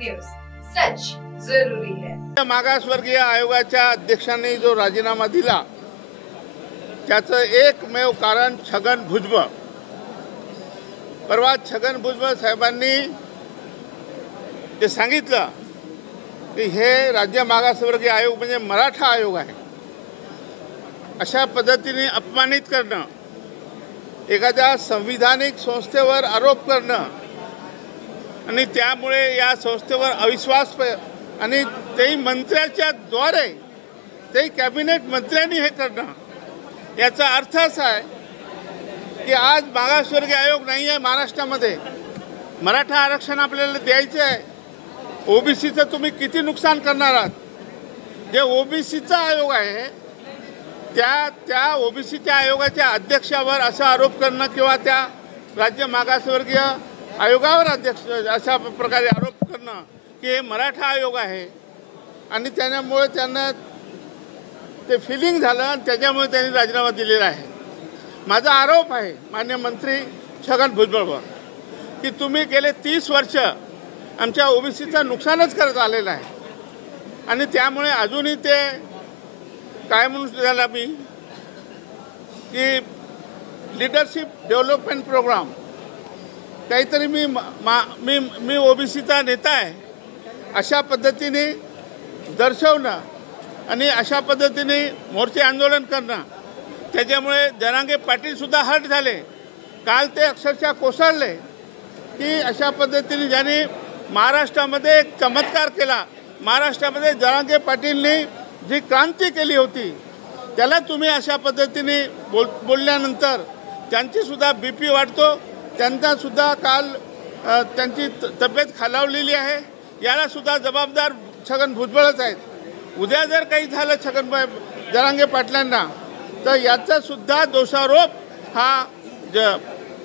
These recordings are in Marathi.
न्यूज, सच जरूरी है। मागासवर्गीय आयोगाच्या अध्यक्षांनी जो राजीनामा दिला त्याचं एकमेव कारण छगन भुजबळ। परवा छगन भुजबळ साहेबांनी ते सांगितलं की हे राज्य मागासवर्गीय आयोग म्हणजे मराठा आयोग आहे, अशा पद्धतीने अपमानित करणं, एखाद्या संविधानिक संस्थेवर आरोप करणं आणि त्यामुळे या संस्थेवर अविश्वास आणि तेही मंत्र्याच्या द्वारे, तेही कॅबिनेट मंत्र्यांनी हे करणं, याचा अर्थ असा आहे की आज मागासवर्गीय आयोग नाही आहे महाराष्ट्रामध्ये। मराठा आरक्षण आपल्याला द्यायचं आहे, ओबीसीचं तुम्ही किती नुकसान करणार आहात? जे ओबीसीचा आयोग आहे त्या ओबीसीच्या आयोगाच्या अध्यक्षावर असा आरोप करणं किंवा त्या राज्य मागासवर्गीय आयोगावर अध्यक्ष अशा प्रकारे आरोप करणं की हे मराठा आयोग आहे आणि त्यामुळे त्यांना ते फिलिंग झालं आणि त्याच्यामुळे त्यांनी राजीनामा दिलेला आहे। माझा आरोप आहे माननीय मंत्री छगन भुजबळवर की तुम्ही गेले 30 वर्ष आमच्या ओबीसीचं नुकसानच करत आलेलं आहे आणि त्यामुळे अजूनही ते काय म्हणून त्याला मी की लीडरशिप डेव्हलपमेंट प्रोग्राम काहीतरी मी ओबीसीचा नेता आहे अशा पद्धतीने दर्शवणं आणि अशा पद्धतीने मोर्चे आंदोलन करणं, त्याच्यामुळे जरांगे पाटील सुद्धा हर्ट झाले। काल ते अक्षरशः कोसळले की अशा पद्धतीने ज्यांनी महाराष्ट्रामध्ये एक चमत्कार केला, महाराष्ट्रामध्ये जरांगे पाटीलने जी क्रांती केली होती त्याला तुम्ही अशा पद्धतीने बोलल्यानंतर त्यांची सुद्धा बीपी वाढतो, त्यांचा सुद्धा काल त्यांची तब्येत खालावलेली आहे। याला सुद्धा जबाबदार छगन भुजबळच आहेत। उद्या जर काही झालं जरांगे पाटलांना तर याचा सुद्धा दोषारोप हा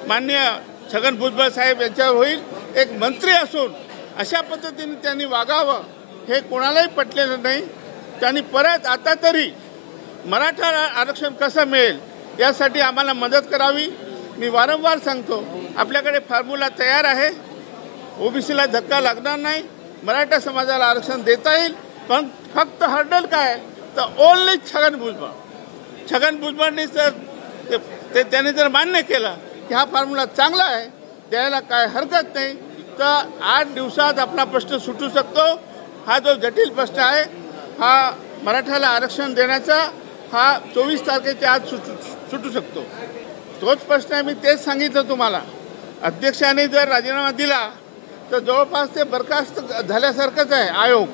माननीय छगन भुजबळ साहेब यांच्यावर होईल। एक मंत्री असून अशा पद्धतीने त्यांनी वागावं हे कोणालाही पटलेलं नाही। त्यांनी परत आता तरी मराठा आरक्षण कसं मिळेल यासाठी आम्हाला मदत करावी। मी वारंवार सांगतो आपल्याकडे फॉर्म्युला तयार आहे, ओबीसीला धक्का लागणार नाही, मराठा समाजाला आरक्षण देता येईल। पण फक्त हर्डल काय तर ओनली छगन भुजबळनी जर त्याने जर मान्य केलं की हा फॉर्म्युला चांगला आहे, द्यायला काय हरकत नाही, तर 8 दिवसात आपला प्रश्न सुटू शकतो। हा जो जटिल प्रश्न आहे हा मराठ्याला आरक्षण देण्याचा हा 24 तारखेच्या आज सुटू शकतो। तोच प्रश्न आहे, मी तेच सांगितलं तुम्हाला। अध्यक्षाने जर राजीनामा दिला तर जवळपास ते बरखास्त झाल्यासारखंच आहे आयोग।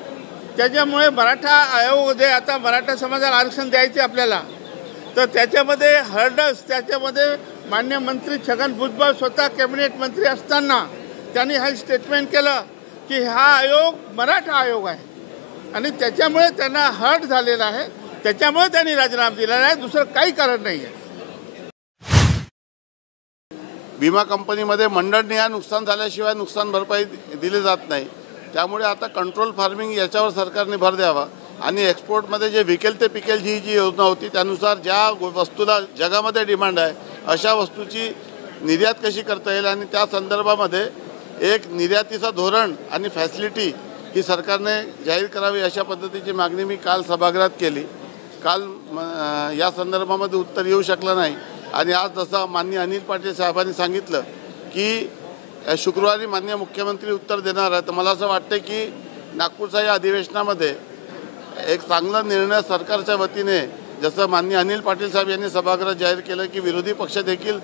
त्याच्यामुळे मराठा आयोग जे आता मराठा समाजाला आरक्षण द्यायचे आपल्याला, तर त्याच्यामध्ये हर्डल्स, त्याच्यामध्ये माननीय मंत्री छगन भुजबळ स्वतः कॅबिनेट मंत्री असताना त्यांनी हे स्टेटमेंट केलं की हा आयोग मराठा आयोग आहे आणि त्याच्यामुळे त्यांना हर्ट झालेला आहे, त्याच्यामुळे त्यांनी राजीनामा दिलेला आहे, दुसरं काही कारण नाही आहे। विमा कंपनीमध्ये मंडळनिहाय नुकसान झाल्याशिवाय नुकसान भरपाई दिली जात नाही, त्यामुळे आता कंट्रोल फार्मिंग याच्यावर सरकारने भर द्यावा आणि एक्सपोर्टमध्ये जे विकेल ते पिकेल जी योजना होती त्यानुसार ज्या वस्तूला जगामध्ये डिमांड आहे अशा वस्तूची निर्यात कशी करता येईल आणि त्या संदर्भामध्ये एक निर्यातीचं धोरण आणि फॅसिलिटी ही सरकारने जाहीर करावी अशा पद्धतीची मागणी मी काल सभागृहात केली। काल या संदर्भामध्ये उत्तर येऊ शकलं नाही आणि आज जसं माननीय अनिल पाटील साहेबांनी सांगितलं की शुक्रवारी माननीय मुख्यमंत्री उत्तर देणार आहे, तर मला असं वाटतं की नागपूरच्या या अधिवेशनामध्ये एक चांगला निर्णय सरकारच्या वतीने, जसं माननीय अनिल पाटील साहेब यांनी सभागृहात जाहीर केलं की विरोधी पक्ष देखील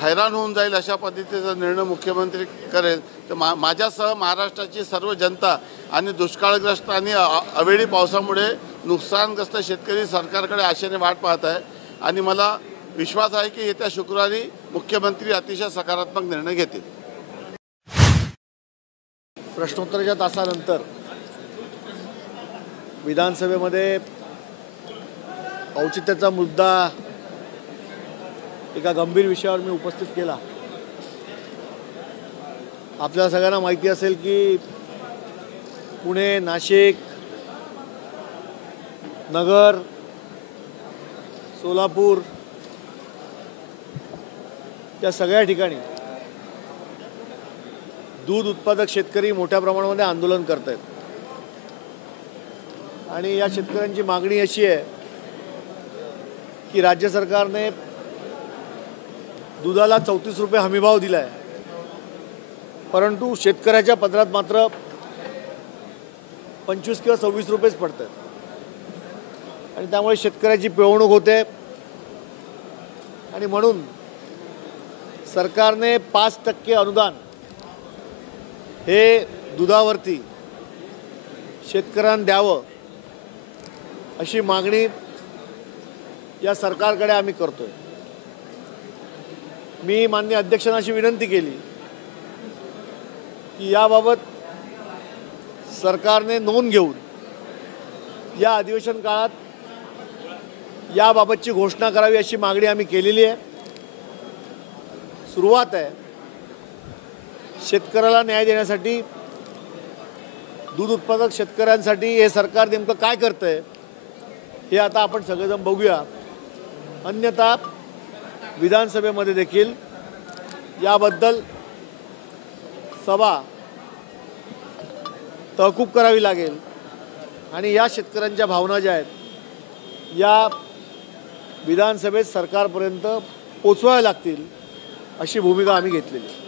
हैराण होऊन जाईल अशा पद्धतीचा निर्णय मुख्यमंत्री करेल, तर माझ्यासह महाराष्ट्राची सर्व जनता आणि दुष्काळग्रस्त आणि अवेळी पावसामुळे नुकसानग्रस्त शेतकरी सरकारकडे आशेने वाट पाहत आहे आणि मला विश्वास आहे की येत्या शुक्रवारी मुख्यमंत्री अतिशय सकारात्मक निर्णय घेतील। प्रश्नोत्तराच्या तासानंतर विधानसभेमध्ये औचित्याचा मुद्दा एका गंभीर विषयावर मी उपस्थित केला। आपल्या सगळ्यांना माहिती असेल की पुणे, नाशिक, नगर, सोलापूर या सगळ्या ठिकाणी दूध उत्पादक शेतकरी मोठ्या प्रमाणामध्ये आंदोलन करत आहेत आणि या शेतकऱ्यांची मागणी अशी आहे की राज्य सरकारने दुधाला 34 रुपये हमीभाव दिला आहे, परंतु शेतकऱ्याच्या पदरात मात्र 25 किंवा 26 रुपयेच पडतात आणि त्यामुळे शेतकऱ्याची पिळवणूक होते आणि म्हणून सरकारने 5% अनुदान हे दुधावरती शेतकऱ्यांना द्यावं अशी मागणी या सरकारकडे आम्ही करतोय। मी माननीय अध्यक्षांना अशी विनंती केली की याबाबत सरकारने नोंद घेऊन या अधिवेशन काळात याबाबतची घोषणा करावी अशी मागणी आम्ही केलेली आहे। सुरुवात आहे, शेतकऱ्याला न्याय देण्यासाठी दूध उत्पादक शेतकऱ्यांसाठी हे सरकार नेमकं काय करतंय हे आता आपण सगळेजण बघूया। अन्यथा विधानसभेमध्ये देखील याबद्दल सभा तहकूब करावी लागेल आणि या शेतकऱ्यांच्या भावना ज्या आहेत या विधानसभेत सरकारपर्यंत पोचवाव्या लागतील अशी भूमिका आम्ही घेतलेली आहे।